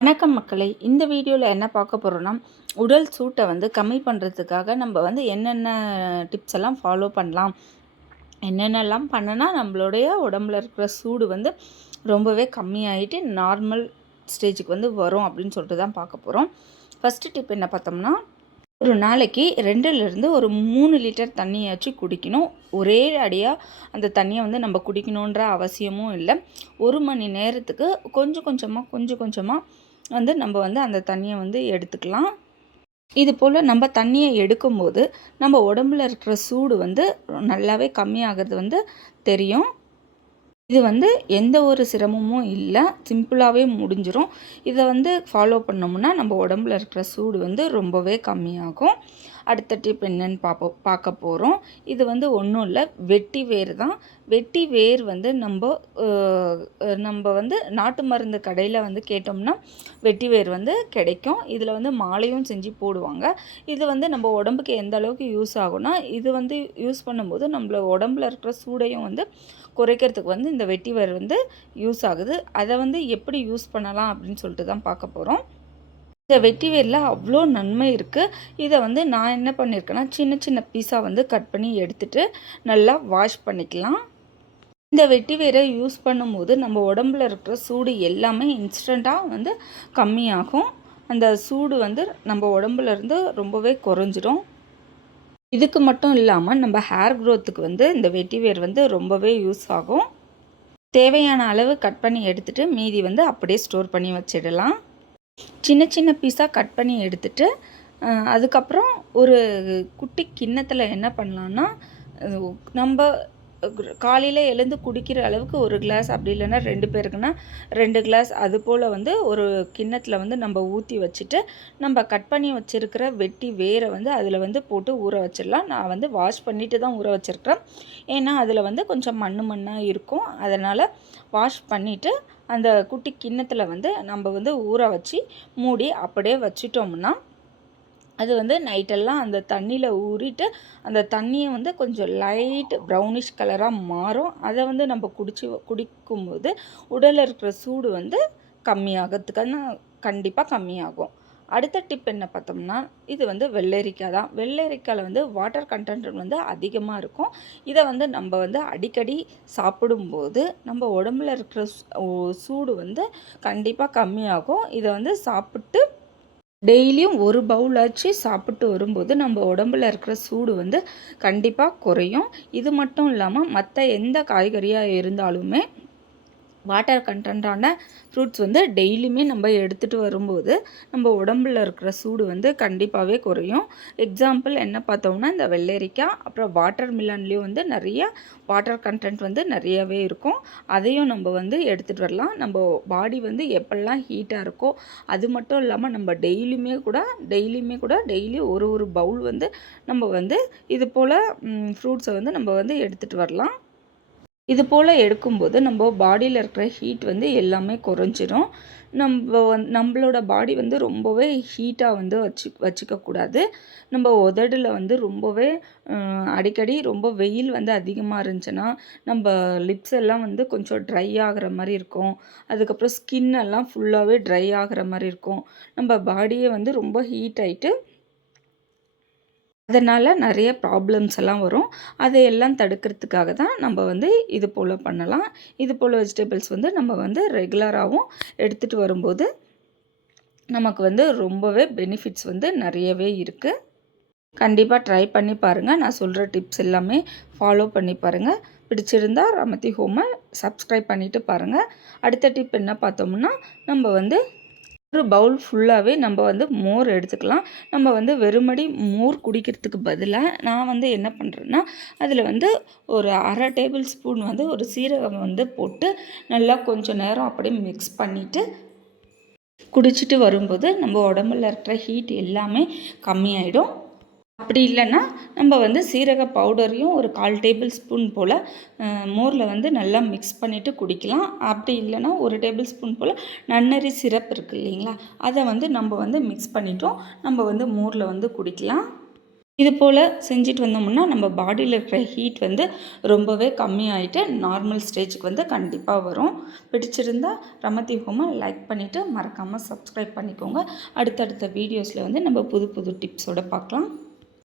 வணக்கம் மக்களை. இந்த வீடியோவில் என்ன பார்க்க போகிறோன்னா உடல் சூட்டை வந்து கம்மி பண்ணுறதுக்காக நம்ம வந்து என்னென்ன டிப்ஸ் எல்லாம் ஃபாலோ பண்ணலாம் என்னென்னலாம் பண்ணனா நம்மளுடைய உடம்புல இருக்கிற சூடு வந்து ரொம்பவே கம்மியாயிட்டு நார்மல் ஸ்டேஜுக்கு வந்து வரும் அப்படின்னு சொல்லிட்டு தான் பார்க்க போகிறோம் ஃபஸ்ட்டு டிப் என்ன பார்த்தோம்னா ஒரு நாளைக்கு ரெண்டுலேருந்து ஒரு மூணு லிட்டர் தண்ணியாச்சும் குடிக்கணும். ஒரே அடியாக அந்த தண்ணியை வந்து நம்ம குடிக்கணுன்ற அவசியமும் இல்லை. ஒரு மணி நேரத்துக்கு கொஞ்சம் கொஞ்சமாக கொஞ்சம் கொஞ்சமாக வந்து நம்ம வந்து அந்த தண்ணியை வந்து எடுத்துக்கலாம். இது போல் நம்ம தண்ணியை எடுக்கும்போது நம்ம உடம்புல இருக்கிற சூடு வந்து நல்லாவே கம்மியாகிறது வந்து தெரியும். இது வந்து எந்த ஒரு சிரமமும் இல்லை. சிம்பிளாகவே முடிஞ்சிடும் இதை வந்து ஃபாலோ பண்ணோம்னா நம்ம உடம்புல இருக்கிற சூடு வந்து ரொம்பவே கம்மியாகும். அடுத்த டிப் என்னன்னு பார்ப்போம் பார்க்க போகிறோம் இது வந்து ஒன்றும் இல்லை வெட்டி வேர் தான். வெட்டி வேர் வந்து நம்ம நம்ம வந்து நாட்டு மருந்து கடையில் வந்து கேட்டோம்னா வெட்டி வேர் வந்து கிடைக்கும். இதில் வந்து மாலையும் செஞ்சு போடுவாங்க. இது வந்து நம்ம உடம்புக்கு எந்த அளவுக்கு யூஸ் ஆகும்னா இது வந்து யூஸ் பண்ணும்போது நம்மள உடம்புல இருக்கிற சூடையும் வந்து குறைக்கிறதுக்கு வந்து இந்த வெட்டி வேர் வந்து யூஸ் ஆகுது. அதை வந்து எப்படி யூஸ் பண்ணலாம் அப்படின்னு சொல்லிட்டு தான் பார்க்க போகிறோம் இந்த வெட்டி வேரில் அவ்வளோ நன்மை இருக்குது இதை வந்து நான் என்ன பண்ணியிருக்கேன்னா சின்ன சின்ன பீஸாக வந்து கட் பண்ணி எடுத்துகிட்டு நல்லா வாஷ் பண்ணிக்கலாம். இந்த வெட்டி வேரை யூஸ் பண்ணும்போது நம்ம உடம்புல இருக்கிற சூடு எல்லாமே இன்ஸ்டண்ட்டாக வந்து கம்மியாகும். அந்த சூடு வந்து நம்ம உடம்புல இருந்து ரொம்பவே குறைஞ்சிரும். இதுக்கு மட்டும் இல்லாமல் நம்ம ஹேர் க்ரோத்துக்கு வந்து இந்த வெட்டி வேர் வந்து ரொம்பவே யூஸ் ஆகும். தேவையான அளவு கட் பண்ணி எடுத்துகிட்டு மீதி வந்து அப்படியே ஸ்டோர் பண்ணி வச்சிடலாம். சின்ன சின்ன பீஸாக கட் பண்ணி எடுத்துகிட்டு அதுக்கப்புறம் ஒரு குட்டி கிண்ணத்தில் என்ன பண்ணலான்னா நம்ம காலையில் எழுந்து குடிக்கிற அளவுக்கு ஒரு கிளாஸ் அப்படி இல்லைன்னா ரெண்டு பேருக்குன்னா ரெண்டு கிளாஸ் அது போல் வந்து ஒரு கிண்ணத்தில் வந்து நம்ம ஊற்றி வச்சுட்டு நம்ம கட் பண்ணி வச்சுருக்கிற வெட்டி வேரை வந்து அதில் வந்து போட்டு ஊற வச்சிடலாம். நான் வந்து வாஷ் பண்ணிவிட்டு தான் ஊற வச்சுருக்கிறேன். ஏன்னா அதில் வந்து கொஞ்சம் மண் மண்ணாக இருக்கும். அதனால் வாஷ் பண்ணிவிட்டு அந்த குட்டி கிண்ணத்தில் வந்து நம்ம வந்து ஊற வச்சு மூடி அப்படியே வச்சிட்டோம்னா அது வந்து நைட்டெல்லாம் அந்த தண்ணியில் ஊறிட்டு அந்த தண்ணியை வந்து கொஞ்சம் லைட் ப்ரௌனிஷ் கலராக மாறும். அதை வந்து நம்ம குடிச்சு குடிக்கும்போது உடலில் இருக்கிற சூடு வந்து கம்மியாகிறதுக்கான கண்டிப்பாக கம்மியாகும். அடுத்த டிப் என்ன பார்த்தோம்னா இது வந்து வெள்ளரிக்காய் தான். வெள்ளரிக்காயில் வந்து வாட்டர் கண்டென்ட் வந்து அதிகமாக இருக்கும். இதை வந்து நம்ம வந்து அடிக்கடி சாப்பிடும்போது நம்ம உடம்புல இருக்கிற சூடு வந்து கண்டிப்பாக கம்மியாகும். இதை வந்து சாப்பிட்டு டெய்லியும் ஒரு பவுலாச்சு சாப்பிட்டு வரும்போது நம்ம உடம்புல இருக்கிற சூடு வந்து கண்டிப்பாக குறையும். இது மட்டும் இல்லாமல் மற்ற எந்த காய்கறியாக இருந்தாலுமே வாட்டர் கண்டென்ட்டான ஃப்ரூட்ஸ் வந்து டெய்லியுமே நம்ம எடுத்துகிட்டு வரும்போது நம்ம உடம்புல இருக்கிற சூடு வந்து கண்டிப்பாகவே குறையும். எக்ஸாம்பிள் என்ன பார்த்தோம்னா இந்த வெள்ளரிக்காய் அப்புறம் வாட்டர் மில்லன்லேயும் வந்து நிறைய வாட்டர் கண்டென்ட் வந்து நிறையவே இருக்கும். அதையும் நம்ம வந்து எடுத்துகிட்டு வரலாம். நம்ம பாடி வந்து எப்பெல்லாம் ஹீட்டாக இருக்கோ அது மட்டும் இல்லாமல் நம்ம டெய்லியுமே கூட டெய்லியுமே கூட டெய்லி ஒரு ஒரு பவுல் வந்து நம்ம வந்து இது போல் ஃப்ரூட்ஸை வந்து நம்ம வந்து எடுத்துகிட்டு வரலாம். இது போல் எடுக்கும்போது நம்ம பாடியில் இருக்கிற ஹீட் வந்து எல்லாமே குறைஞ்சிரும். நம்ம வந் நம்மளோட பாடி வந்து ரொம்பவே ஹீட்டாக வந்து வச்சு வச்சுக்கக்கூடாது நம்ம உதடில் வந்து ரொம்பவே அடிக்கடி ரொம்ப வெயில் வந்து அதிகமாக இருந்துச்சுன்னா நம்ம லிப்ஸ் எல்லாம் வந்து கொஞ்சம் ட்ரை ஆகிற மாதிரி இருக்கும். அதுக்கப்புறம் ஸ்கின் எல்லாம் ஃபுல்லாகவே ட்ரை ஆகிற மாதிரி இருக்கும். நம்ம பாடியே வந்து ரொம்ப ஹீட் ஆகிட்டு அதனால் நிறைய ப்ராப்ளம்ஸ் எல்லாம் வரும். அதையெல்லாம் தடுக்கிறதுக்காக தான் நம்ம வந்து இது போல் பண்ணலாம். இது போல் வெஜிடபிள்ஸ் வந்து நம்ம வந்து ரெகுலராகவும் எடுத்துகிட்டு வரும்போது நமக்கு வந்து ரொம்பவே பெனிஃபிட்ஸ் வந்து நிறையவே இருக்குது கண்டிப்பாக ட்ரை பண்ணி பாருங்கள் நான் சொல்கிற டிப்ஸ் எல்லாமே ஃபாலோ பண்ணி பாருங்கள் பிடிச்சிருந்தால் ரமதி ஹோமை சப்ஸ்கிரைப் பண்ணிவிட்டு பாருங்கள் அடுத்த டிப் என்ன பார்த்தோம்னா நம்ம வந்து ஒரு பவுல் ஃபுல்லாகவே நம்ம வந்து மோர் எடுத்துக்கலாம். நம்ம வந்து வெறுமடி மோர் குடிக்கிறதுக்கு பதிலாக நான் வந்து என்ன பண்ணுறேன்னா அதில் வந்து ஒரு அரை டேபிள் ஸ்பூன் வந்து ஒரு சீரகம் வந்து போட்டு நல்லா கொஞ்சம் நேரம் அப்படியே மிக்ஸ் பண்ணிவிட்டு குடிச்சிட்டு வரும்போது நம்ம உடம்புல இருக்கிற ஹீட் எல்லாமே கம்மியாயிடும். அப்படி இல்லைன்னா நம்ம வந்து சீரக பவுடரையும் ஒரு கால் டேபிள் ஸ்பூன் போல் மோரில் வந்து நல்லா மிக்ஸ் பண்ணிவிட்டு குடிக்கலாம். அப்படி இல்லைன்னா ஒரு டேபிள் ஸ்பூன் போல் நன்னரி சிரப் இருக்குது இல்லைங்களா அதை வந்து நம்ம வந்து மிக்ஸ் பண்ணிட்டோம். நம்ம வந்து மோரில் வந்து குடிக்கலாம். இது போல் செஞ்சுட்டு வந்தோம்னா நம்ம பாடியில் இருக்கிற ஹீட் வந்து ரொம்பவே கம்மியாயிட்டு நார்மல் ஸ்டேஜுக்கு வந்து கண்டிப்பாக வரும். பிடிச்சிருந்தா ரமதி ஹோமை லைக் பண்ணிவிட்டு மறக்காமல் சப்ஸ்கிரைப் பண்ணிக்கோங்க. அடுத்தடுத்த வீடியோஸில் வந்து நம்ம புது புது டிப்ஸோடு பார்க்கலாம்.